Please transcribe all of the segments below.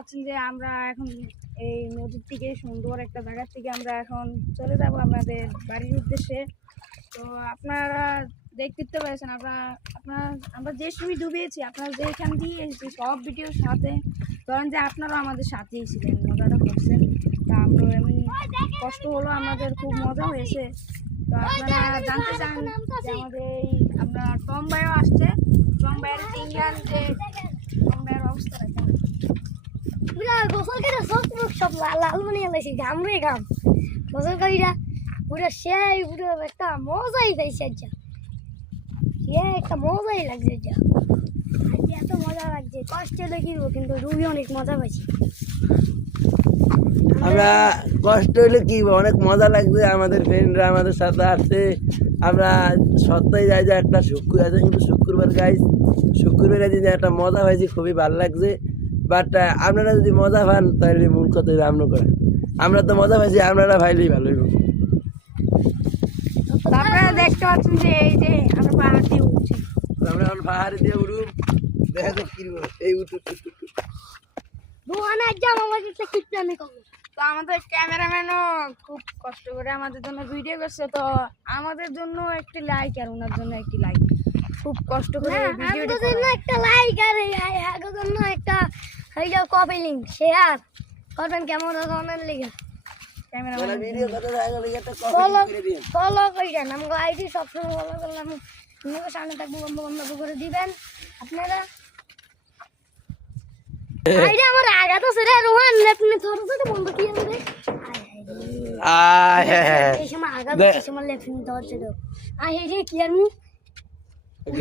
পাচ্ছেন যে আমরা এখন এই নদীর থেকে সুন্দর একটা জায়গার থেকে আমরা এখন চলে যাব আমাদের বাড়ির উদ্দেশ্যে। তো আপনারা দেখতে পেয়েছেন আমরা যে সময় ডুবিয়েছি, আপনারা যেখান দিয়ে এসেছি সব ভিডিওর সাথে ধরেন যে আপনারাও আমাদের সাথেই ছিলেন, মজাটা করছেন। তা আমরা এমনি কষ্ট হলো, আমাদের খুব মজা হয়েছে। তো আপনারা জানতে চান যে আমাদের এই আমরা টম ভাইও আসছে, টম ভাইয়ের সিঙ্গার যে টম ভাইয়ের অবস্থাটা কেমন? পুরা গোসল করে সব লাল বানিয়ে লাইছে, ঘাম রে ঘাম। গোসল করিরা পুরা সেই পুরো একটা মজাই পাইছে। আচ্ছা সে একটা মজাই লাগছে। আজকে এত মজা লাগছে, কষ্টে দেখিব কিন্তু রুবি অনেক মজা পাইছি। আমরা কষ্ট হইলে কি অনেক মজা লাগছে, আমাদের ফ্রেন্ডরা আমাদের সাথে আসছে। আমরা সপ্তাহে যাই যে একটা শুক্রবার আছে, কিন্তু শুক্রবার গাইজ শুক্রবারে দিনে একটা মজা হয়েছে, খুবই ভালো লাগছে। বাট আপনারা যদি মজা পান তাহলে মূল কথা আমরা করে, আমরা তো মজা পাইছি, আপনারা ভাইলেই ভালো হইব। আপনারা দেখতে পাচ্ছেন যে এই যে আমরা পাহাড় দিয়ে উঠছি, আমরা এখন পাহাড়ে দিয়ে উঠুম, দেখা যাক কি এই উঠু দোকানে যাম আমাকে একটা কিপটা আমি কব। তো আমাদের ক্যামেরাম্যানও খুব কষ্ট করে আমাদের জন্য ভিডিও করছে। তো আমাদের জন্য একটি লাইক আর ওনার জন্য একটি লাইক, খুব কষ্ট করে ভিডিওটা আমাদের জন্য একটা লাইক আর আগের জন্য একটা হইলো কপি লিংক শেয়ার করবেন কেমন ধরনের লিখে ক্যামেরাম্যান ভিডিও কথা গেলে একটা ফলো কপি করে দিন। ফলো করেন আমাকে আইডি সবসময় ফলো করলাম, আপনাকে সামনে থাকবো বন্ধ করে দিবেন আপনারা। আইডি আমার আগা তো সেটা রোহান লেফটনে থরো তো বন্ধ কি হবে এই সময় আগা তো এই সময় লেফটনে ধর ছিল আই হে কি আর মু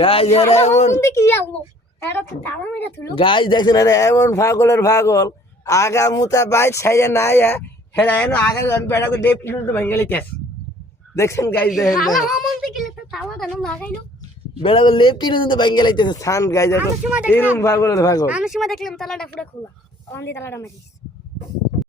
গাইজ এরা এমন কি আলো এটা তো তালা মেরে তুলো গাইজ দেখছেন, এরা এমন পাগলের পাগল, আগা মুতা বাইক ছাইয়া নাই হেরা এনো আগা বেড়া করে ডেপ কিলোমিটার ভেঙে লিখেছে। দেখছেন গাইজ, দেখেন তালা মনতে গেলে তো তালা কেন লাগাইলো বেড়া করে লেফট কিলোমিটার ভেঙে লিখেছে। সান গাইজ এরকম পাগলের পাগল। আমি সময় দেখলাম তালাটা পুরো খোলা, অন দিয়ে তালাটা মারিস।